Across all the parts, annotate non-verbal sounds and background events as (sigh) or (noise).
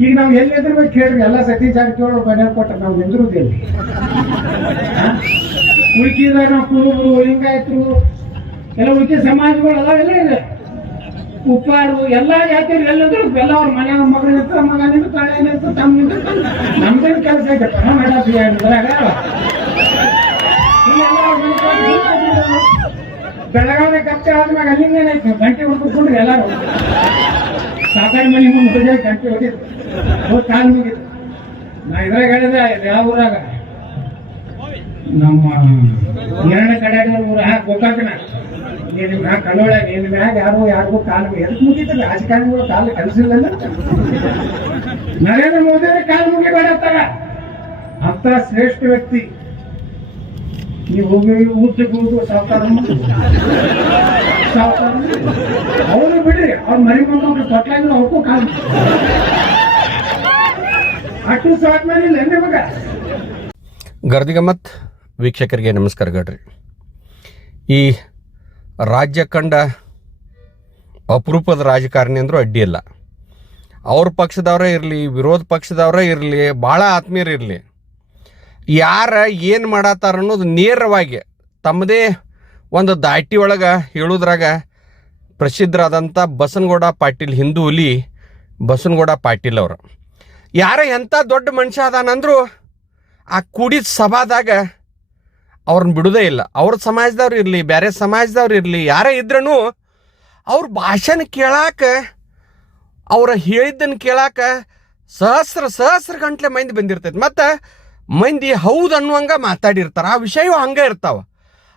ಈಗ ನಾವು ಎಲ್ಲಿ ಎದ್ರಬೇಕು ಕೇಳ್ರಿ ಎಲ್ಲ ಸತೀಶ್ ಜಾರಕಿಹೊಳಿ ಬನ್ಯಾರ ಕೊಟ್ಟ ನಾವು ಎದುರುದಿಲ್ಲ ಉಳ್ಕಿದಾಗ (laughs) ನಾವು ಕುರುಬರು ಲಿಂಗಾಯತರು ಎಲ್ಲ ಉಳ್ಕಿ ಸಮಾಜಗಳು ಎಲ್ಲ ಇದೆ. ಉಪ್ಪಾರು ಎಲ್ಲ ಜಾತಿಯರು ಎಲ್ಲದ್ರು ಎಲ್ಲ ಅವ್ರ ಮನೆ ಮಗಳು ಇರ್ತಾರೆ ಮಗ ನಿಂತು ತಾಳೆ ನಿಂತು ತಮ್ಮ ನಿಂತು ನಮ್ದೇನು ಕೆಲಸ ಐತೆ ಮಾಡತ್ತೀವಿ ಅಂದ್ರಾಗ ಬೆಳಗಾವಿ ಕತ್ತೆ ಆದ್ಮ್ಯಾಗ ಅಲ್ಲಿಂದ ಏನೈತಿ ಗಂಟೆ ಹುಡುಕೊಂಡ್ರಿ ಎಲ್ಲಾರು. ಸಾಕಾರಿ ಮನೆ ಮುಂದೆ ಹೋಗಿ ಗಂಟೆ ಹೊಡಿತು ಹೋಗಿ ಕಾಲು ಮುಗಿತು ನಾ ಇದ್ರಾಗ ಹೇಳಿದೆ, ಯಾವ ಊರಾಗ? ನಮ್ಮ ಎರಡನೇ ಕಡೆ ಊರ ಗೋಕಾಕನ ನೀನು ಮ್ಯಾಗ ಕಲ್ಲೋಳ ನಿನ್ನ ಮ್ಯಾಗ ಯಾರು, ಯಾರಿಗೂ ಕಾಲು ಎದಕ್ಕೆ ಮುಗಿತು ರಾಜಕಾರಣಿಗಳು ಕಾಲು ಕಲಿಸಿಲ್ಲ ನರೇಂದ್ರ ಮೋದಿ ಕಾಲು ಮುಗಿಬೇಡ ಅಂತಾರ. ಅಂತ ಶ್ರೇಷ್ಠ ವ್ಯಕ್ತಿ ನೀವು ಹೋಗಿ ಊಟಕ್ಕೆ ಕೂತು ಸಾವ್ಕಾರ ಸಾವ್ಕಾರ ಅವರು ಬಿಡ್ರಿ ಅವ್ರ ಮರಿ ಮಕ್ಕಳು ಕೊಟ್ಲಾಗಿಲ್ಲ ಅವಕ್ಕೂ ಕಾಲು ಅಷ್ಟು ಸಾಕ್ ಮಾಡಿಲ್ಲ ನಿಮಗ ಗರ್ದಿಗಮ್ಮತ್ ವೀಕ್ಷಕರಿಗೆ ನಮಸ್ಕಾರಗಳ್ರಿ ಈ ರಾಜ್ಯ ಕಂಡ ಅಪರೂಪದ ರಾಜಕಾರಣಿ ಅಂದರೂ ಅಡ್ಡಿ ಇಲ್ಲ. ಅವ್ರ ಪಕ್ಷದವರೇ ಇರಲಿ, ವಿರೋಧ ಪಕ್ಷದವರೇ ಇರಲಿ ಭಾಳ ಆತ್ಮೀಯರು ಇರಲಿ. ಯಾರ ಏನು ಮಾಡತ್ತಾರ ಅನ್ನೋದು ನೇರವಾಗಿ ತಮ್ಮದೇ ಒಂದು ದಾಟಿ ಒಳಗೆ ಹೇಳೋದ್ರಾಗ ಪ್ರಸಿದ್ಧರಾದಂಥ ಬಸನಗೌಡ ಪಾಟೀಲ್ ಹಿಂದೂ ಹುಲಿ ಬಸನಗೌಡ ಪಾಟೀಲ್ ಅವರು. ಯಾರ ಎಂಥ ದೊಡ್ಡ ಮನುಷ್ಯ ಅದಾನಂದ್ರು ಆ ಕೂಡಿದ ಸಭಾದಾಗ ಅವ್ರನ್ನ ಬಿಡೋದೇ ಇಲ್ಲ. ಅವ್ರ ಸಮಾಜದವ್ರು ಇರಲಿ ಬೇರೆ ಸಮಾಜದವ್ರು ಇರಲಿ, ಯಾರೇ ಇದ್ರೂ ಅವ್ರ ಭಾಷೆನ ಕೇಳಾಕ, ಅವರ ಹೇಳಿದ್ದನ್ನು ಕೇಳಾಕ ಸಹಸ್ರ ಸಹಸ್ರ ಗಂಟ್ಲೆ ಮಂದಿ ಬಂದಿರ್ತೈತೆ. ಮತ್ತು ಮಂದಿ ಹೌದು ಅನ್ನುವಂಗ ಮಾತಾಡಿರ್ತಾರೆ. ಆ ವಿಷಯವು ಹಂಗೆ ಇರ್ತಾವ.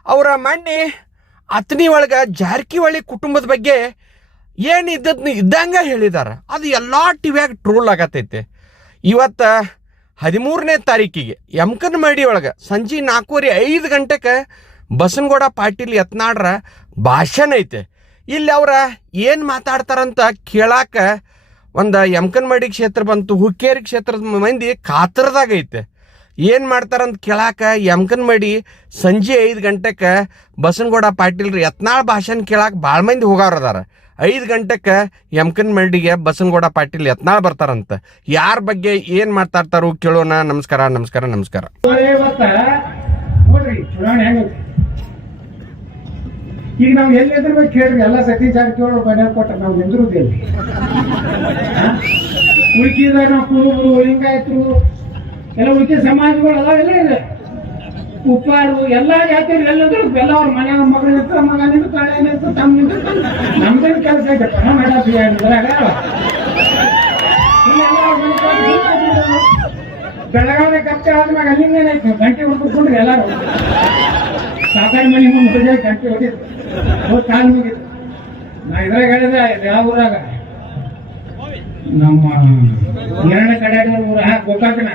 ಅವರ ಮಣ್ಣಿ ಅತ್ನಿ ಒಳಗೆ ಜಾರಕಿಹೊಳಿ ಕುಟುಂಬದ ಬಗ್ಗೆ ಏನು ಇದ್ದದ್ನ ಇದ್ದಂಗೆ ಹೇಳಿದಾರೆ. ಅದು ಎಲ್ಲ ಟಿವಿಯಾಗ ಟ್ರೋಲ್ ಆಗತೈತೆ. ಇವತ್ತು ಹದಿಮೂರನೇ ತಾರೀಕಿಗೆ ಯಮಕನ್ಮಡಿ ಒಳಗೆ ಸಂಜೆ ನಾಲ್ಕೂವರೆ ಐದು ಗಂಟೆಗೆ ಬಸನಗೌಡ ಪಾಟೀಲ್ ಯತ್ನಾಡ್ರ ಭಾಷಣ ಐತೆ. ಇಲ್ಲಿ ಅವ್ರ ಏನು ಮಾತಾಡ್ತಾರಂತ ಕೇಳಾಕ ಒಂದು ಯಮಕನ್ಮಡಿ ಕ್ಷೇತ್ರ ಬಂತು, ಹುಕ್ಕೇರಿ ಕ್ಷೇತ್ರದ ಮಂದಿ ಕಾತರದಾಗ ಐತೆ. ಏನು ಮಾಡ್ತಾರಂತ ಕೇಳಾಕ ಯಮಕನಮಡಿ ಸಂಜೆ ಐದು ಗಂಟೆಗೆ ಬಸನಗೌಡ ಪಾಟೀಲ್ ಯತ್ನಾಳ್ ಭಾಷಣ ಕೇಳಾಕ ಭಾಳ ಮಂದಿ ಹೋಗಾರ ಅದಾರ. ಐದು ಗಂಟೆಗೆ ಯಮಕನಮಡಿಗೆ ಬಸನಗೌಡ ಪಾಟೀಲ್ ಯತ್ನಾಳ್ ಬರ್ತಾರಂತ. ಯಾರ ಬಗ್ಗೆ ಏನು ಮಾತಾಡ್ತಾರೋ ಕೇಳೋಣ. ನಮಸ್ಕಾರ ನಮಸ್ಕಾರ ನಮಸ್ಕಾರ. ಈಗ ನಾವು ಎಲ್ಲಿ ಎದ್ರಬೇಕು ಕೇಳ್ರಿ, ಎಲ್ಲ ಸತಿ ಜಾರಕಿಹೊಳಿ ಬನ್ಯಾರ ಕೊಟ್ಟ ನಾವು ನಿಂದ್ರುದಿಲ್ಲ ಉಳ್ಕಿದಾಗ ನಾವು ಕುರುಬರು, ಲಿಂಗಾಯತರು ಎಲ್ಲ ಉಳ್ಕಿ ಸಮಾಜಗಳು ಅದಾವ, ಎಲ್ಲ ಇದೆ. ಉಪ್ಪಾರು, ಎಲ್ಲ ಜಾತಿಯರು ಎಲ್ಲದ್ರು ಎಲ್ಲ ಅವ್ರ ಮನೆ ಮಗಳ ಇರ್ತಾರೆ ಮಗ ನಿಂತು ತಳೆ ನಿಂತು ತಮ್ಮ ನಿಂತು ನಮ್ದೇನು ಕೆಲಸ ನಾವು ಮಾಡತ್ತೀವಿ ಅಂದ್ರಾಗ ಬೆಳಗಾವಿ ಕಷ್ಟ ಆದ್ಮ್ಯಾಗ ಅಲ್ಲಿಂದ ಏನೈತಿ ಗಂಟೆ ಹುಡ್ಕೊಂಡು ಎಲ್ಲಾರು. ಸಾಕಾಯಿ ಮನೆ ಮುಂದೆ ಗಂಟೆ ಹೊಡಿತು. ಕಾಲು ಮುಗಿತು. ನಾ ಇದ್ರಾಗ ಹೇಳಿದೆ ಯಾವ ಊರಾಗ? ನಮ್ಮ ಎರಡನೇ ಕಡೆ ಊರ ಗೋಕಾಕನ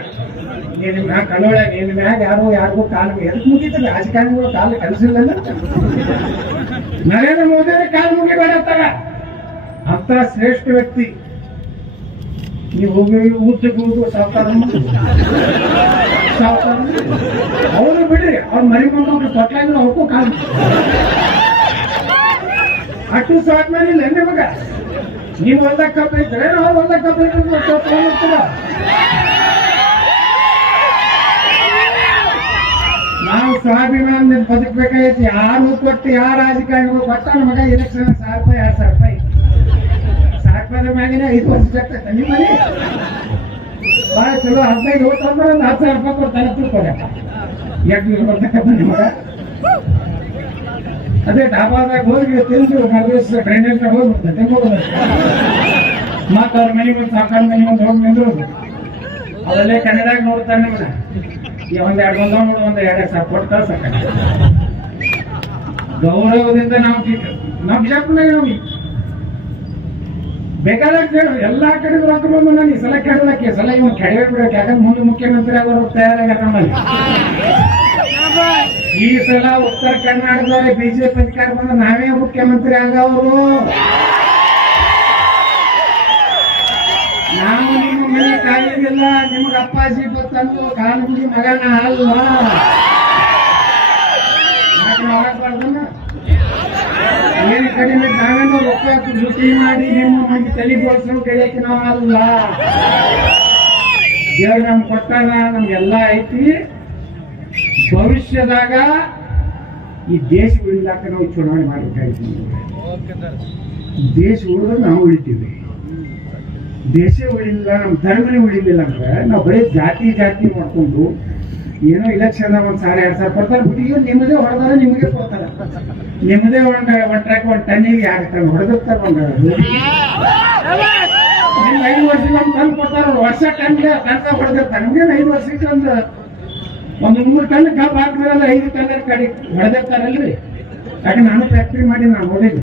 ನೀನು ಮ್ಯಾಗ ಕಲೋಳ ನಿನ್ನ ಮ್ಯಾಗ ಯಾರು ಯಾರಿಗೂ ಕಾಲು ಎದಕ್ಕೆ ಮುಗಿತು ರಾಜಕಾರಣಿಗಳು ಕಾಲು ಕಲಿಸಿಲ್ಲ ನರೇಂದ್ರ ಮೋದಿ ಕಾಲು ಮುಗಿಬೇಡತ್ತಾರ ಅಂತ ಶ್ರೇಷ್ಠ ವ್ಯಕ್ತಿ. ನೀವು ಹೋಗಿ ಊಟಕ್ಕೆ ಹೋಗು ಸಾವ್ತಾರ ಸಾವ್ಕಾರ ಅವನು ಬಿಡ್ರಿ, ಅವ್ರು ಮರಿ ಮಕ್ಕಳು ಕೊಟ್ಲಾಗಿಲ್ಲ ಕಾಲ ಕಾಲು ಅಟ್ಟು ಸಾಕ್ ಮಾಡಿಲ್ಲ ನಿಮಗ ನೀವು ಕಬ್ಬ ಇದ್ರೆ ನಾವು ಹೊಲ್ದಾಗ ಕಬ್ಬ ಇದ್ರೆ ನಾವು ಸ್ವಾಭಿಮಾನ ಬದುಕಬೇಕಾಗೈತಿ. ಯಾರು ಕೊಟ್ಟು ಯಾರ ರಾಜಕಾರಣಿಗಳು ಕೊಟ್ಟ ನಮಗ ಎಲೆಕ್ಷನ್ ಸಾವಿರ ರೂಪಾಯಿ, ಎರಡ್ ಸಾವಿರ ರೂಪಾಯಿ. ಸಾವಿರ ರೂಪಾಯಿ ಮ್ಯಾಗಿನ ಐದು ವರ್ಷ ಆಗ್ತೈತೆ ನಿಮ್ಮ ಮನೆ? ಭಾಳ ಚಲೋ, ಹದಿನೈದು ಓಟ್ ಅಂದ್ರೆ ಒಂದು ಹತ್ತು ಸಾವಿರ ರೂಪಾಯಿ ಕೊಡ್ತಾನೆ ಎರಡು ನೂರು ಬರ್ತಕ್ಕಂಥ ನಿಮಗ ಅದೇ ಡಾಬಾದಾಗ ಹೋಗಿ ತಿಂದು ಮರ್ದಿವ್ಸ ಡ್ರೈನೇಜ್ ಹೋಗಿ ಹೋಗೋದು ಮತ್ತೆ ಅವ್ರ ಮನೆ ಬಂದು ಸಾಕಾರ ಮನೆ ಬಂದು ಹೋಗಿ ನಿಂದ್ರು. ಅದಲ್ಲೇ ಕನ್ನಡಾಗ ನೋಡ್ತಾನೆ ನಿಮ್ಮನ್ನ ಈ ಒಂದ್ ಎರಡು ಬಂದ ನೋಡು, ಒಂದ್ ಎರಡು ಸಾವಿರ ಕೊಟ್ಟು ಕಳ್ಸಕ್ಕ ಗೌರವದಿಂದ ನಾವು ನಾವು ಬಿಜಾಪುರನಾಗ ನಾವು ಬೇಕಾದಾಗ ಎಲ್ಲಾ ಕಡೆ ಹಾಕೊಂಡು ನಾನು ಈ ಸಲ ಕೆಡಲಕ್ಕೆ ಸಲ ಇವನ್ ಕೆಡವೆ ಬಿಡಕ್ಕೆ, ಯಾಕಂದ್ರೆ ಮುಂದೆ ಮುಖ್ಯಮಂತ್ರಿ ಆಗೋರು ತಯಾರಾಗ ನಮ್ಮಲ್ಲಿ ಈ ಸಲ ಉತ್ತರ ಕರ್ನಾಟಕದಲ್ಲಿ ಬಿಜೆಪಿ ಅಧಿಕಾರ ಬಂದ ನಾವೇ ಮುಖ್ಯಮಂತ್ರಿ ಆಗವರು ನಾವು ನಿಮ್ಮ ಮನೆ ಕಾಯಿಲ್ಲ ನಿಮ್ಗೆ ಅಪ್ಪಾಜಿ ಗೊತ್ತಂದು ಕಾಲುಗುಡಿ ಮಗನ ಅಲ್ವಾ? ಏನು ಕಡಿಮೆ ನಾವೇನೋ ರೊಕ್ಕ ಜೊತೆ ಮಾಡಿ ನಿಮ್ಮ ಮಂದಿ ತಲೆ ಬೋಳ್ಸೋ ಗೆಳೆಯಕ್ಕೆ ನಾವು ಅಲ್ಲ ದೇವ್ರು ನಮ್ಗೆ ಕೊಟ್ಟಾನ, ನಮ್ಗೆಲ್ಲ ಐತಿ. ಭವಿಷ್ಯದಾಗ ಈ ದೇಶ ಉಳಿದಾಕ ನಾವು ಚುನಾವಣೆ ಮಾಡಬೇಕಾಗಿತ್ತು ದೇಶ ಉಳಿದ್ರೆ ನಾವು ಉಳಿತೀವಿ. ದೇಶ ಉಳಿಲಿಲ್ಲ ನಮ್ಮ ಧರ್ಮನೇ ಉಳಿಲಿಲ್ಲ ಅಂದ್ರೆ ನಾವು ಬರೀ ಜಾತಿ ಜಾತಿ ಮಾಡ್ಕೊಂಡು ಏನೋ ಇಲೆಕ್ಷನ್ ಒಂದು ಸಾವಿರ ಎರಡು ಸಾವಿರ ಕೊಡ್ತಾರೆ ಹುಡುಗಿ ನಿಮ್ಮದೇ ಹೊಡೆದಾರ ನಿಮಗೆ ಕೊಡ್ತಾರ. ನಿಮ್ಮದೇ ಒಂದು ಒಂದು ಟ್ರ್ಯಾಕ್ ಒಂದು ಟನ್ನಿಗೆ ಯಾಕೆ ಹೊಡೆದಿರ್ತಾರೆ ಒಂದು ಐದು ವರ್ಷದಲ್ಲಿ ಒಂದು ತಂದು ಕೊಡ್ತಾರ ವರ್ಷ ಟನ್ಗೆ ಕನ್ಸ ಹೊಡೆದಿರ್ತಾರೆ. ನಿಮಗೆ ಐದು ವರ್ಷಕ್ಕೆ ಒಂದು ಒಂದು ಮೂರು ಟನ್ ಕಬ್ಬು ಹಾಕಿದ್ರೆ ಐದು ಟನ್ ಕಡೆ ಹೊಡೆದಿರ್ತಾರಲ್ರಿ. ಯಾಕೆ ನಾನು ಫ್ಯಾಕ್ಟ್ರಿ ಮಾಡಿ ನಾನು ನೋಡಿದ್ದೆ